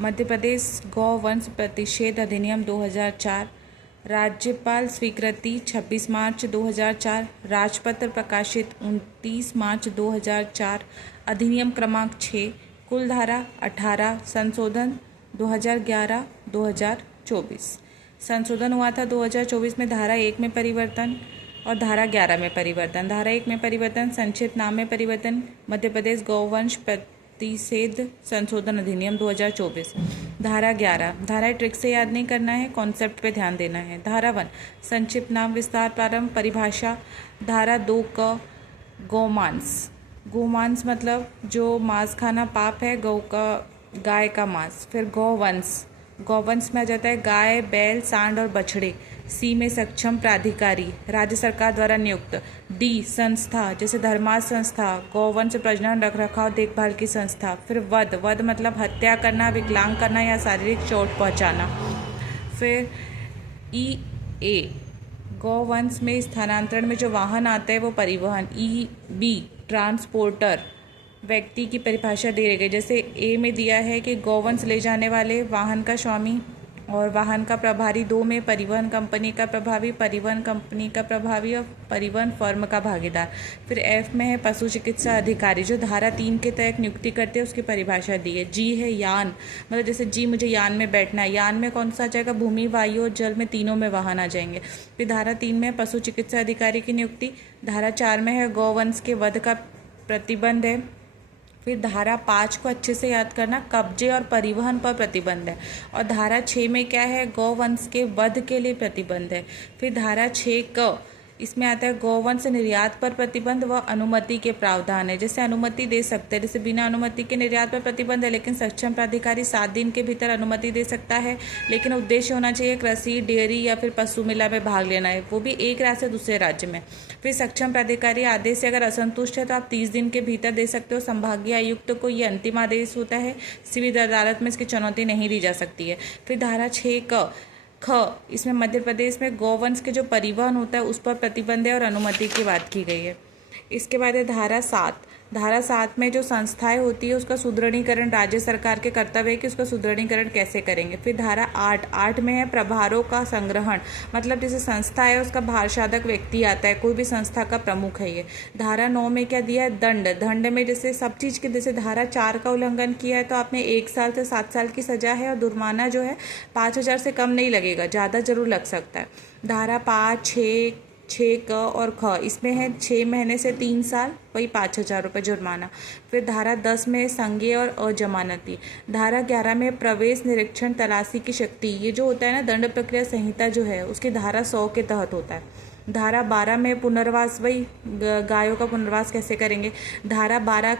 मध्य प्रदेश गौवंश प्रतिषेध अधिनियम 2004। राज्यपाल स्वीकृति 26 मार्च 2004। राजपत्र प्रकाशित 29 मार्च 2004। अधिनियम क्रमांक 6। कुल धारा 18। संशोधन 2011-2024। संशोधन हुआ था 2024 में धारा 1 में परिवर्तन और धारा 11 में परिवर्तन। धारा 1 में परिवर्तन, संक्षिप्त नाम में परिवर्तन, मध्य प्रदेश गौवंश प्रतिषेध संशोधन अधिनियम 2024। धारा 11, धारा ट्रिक से याद नहीं करना है, कॉन्सेप्ट पे ध्यान देना है। धारा 1 संक्षिप्त नाम, विस्तार, प्रारंभ, परिभाषा। धारा 2 क गौमांस। गौमांस मतलब जो मांस खाना पाप है, गौ का, गाय का मांस। फिर गौवंश, गौवंश में आ जाता है गाय, बैल, सांड और बछड़े। सी में सक्षम प्राधिकारी, राज्य सरकार द्वारा नियुक्त। डी संस्था, जैसे धर्मार्थ संस्था, गौवंश प्रजनन, रखरखाव, देखभाल की संस्था। फिर वध, वध मतलब हत्या करना, विकलांग करना या शारीरिक चोट पहुंचाना। फिर ई ए, गौवंश में स्थानांतरण में जो वाहन आता है वो परिवहन। ई बी ट्रांसपोर्टर, व्यक्ति की परिभाषा दे गई, जैसे ए में दिया है कि गौवंश ले जाने वाले वाहन का स्वामी और वाहन का प्रभारी। 2 में परिवहन कंपनी का प्रभावी, परिवहन कंपनी का प्रभावी और परिवहन फर्म का भागीदार। फिर एफ में है पशु चिकित्सा अधिकारी, जो धारा 3 के तहत नियुक्ति करते हैं, उसकी परिभाषा दी है। जी है यान, मतलब जैसे जी मुझे यान में बैठना है, यान में कौन सा आ जाएगा, भूमि, वायु और जल में, तीनों में वाहन आ जाएंगे। फिर धारा 3 में पशु चिकित्सा अधिकारी की नियुक्ति। धारा 4 में है गौवंश के वध का प्रतिबंध है। फिर धारा 5 को अच्छे से याद करना, कब्जे और परिवहन पर प्रतिबंध है। और धारा 6 में क्या है, गौवंश के वध के लिए प्रतिबंध है। फिर धारा 6 क, इसमें आता है गौवंश निर्यात पर प्रतिबंध व अनुमति के प्रावधान है। जैसे अनुमति दे सकते हैं, जैसे बिना अनुमति के निर्यात पर प्रतिबंध है, लेकिन सक्षम प्राधिकारी 7 दिन के भीतर अनुमति दे सकता है। लेकिन उद्देश्य होना चाहिए कृषि, डेयरी या फिर पशु मेला में भाग लेना है, वो भी एक राज्य से दूसरे राज्य में। फिर सक्षम प्राधिकारी आदेश से अगर असंतुष्ट है तो आप 30 दिन के भीतर दे सकते हो। संभागीय आयुक्त को ये अंतिम आदेश होता है, सिविल अदालत में इसकी चुनौती नहीं दी जा सकती है। फिर धारा 6 क ख, इसमें मध्य प्रदेश में गौवंश के जो परिवहन होता है उस पर प्रतिबंध है और अनुमति की बात की गई है। इसके बाद है धारा 7। धारा 7 में जो संस्थाएं होती है उसका सुदृढ़ीकरण राज्य सरकार के कर्तव्य है कि उसका सुदृढ़ीकरण कैसे करेंगे। फिर धारा 8 में है प्रभारों का संग्रहण, मतलब जैसे संस्था है उसका भार साधक व्यक्ति आता है, कोई भी संस्था का प्रमुख है ये। धारा 9 में क्या दिया है, दंड। दंड में जैसे सब चीज़ के, जैसे धारा 4 का उल्लंघन किया है तो आपने 1 साल से 7 साल की सजा है, और जुर्माना जो है 5,000 से कम नहीं लगेगा, ज़्यादा जरूर लग सकता है। धारा 5, 6 क और ख, इसमें है 6 महीने से 3 साल, वही 5,000 रुपये जुर्माना। फिर धारा 10 में संज्ञेय और अजमानती। धारा 11 में प्रवेश, निरीक्षण, तलाशी की शक्ति, ये जो होता है ना, दंड प्रक्रिया संहिता जो है उसकी धारा 100 के तहत होता है। धारा 12 में पुनर्वास, वही गायों का पुनर्वास कैसे करेंगे। धारा 12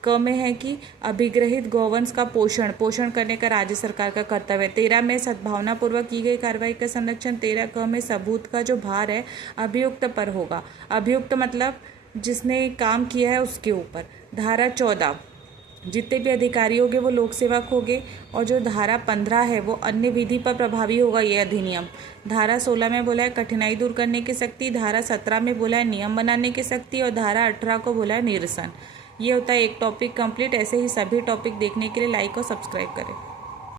क में है कि अभिग्रहित गौवंश का पोषण करने का राज्य सरकार का कर्तव्य है। 13 में सद्भावना पूर्वक की गई कार्रवाई का संरक्षण। 13 क में सबूत का जो भार है अभियुक्त पर होगा। अभियुक्त मतलब जिसने काम किया है उसके ऊपर। धारा 14, जितने भी अधिकारी होंगे वो लोक सेवक होंगे। और जो धारा 15 है वो अन्य विधि पर प्रभावी होगा ये अधिनियम। धारा 16 में बोला है कठिनाई दूर करने की शक्ति। धारा 17 में बोला है नियम बनाने की शक्ति। और धारा 18 को बोला है निरसन। ये होता है एक टॉपिक कंप्लीट। ऐसे ही सभी टॉपिक देखने के लिए लाइक और सब्सक्राइब करें।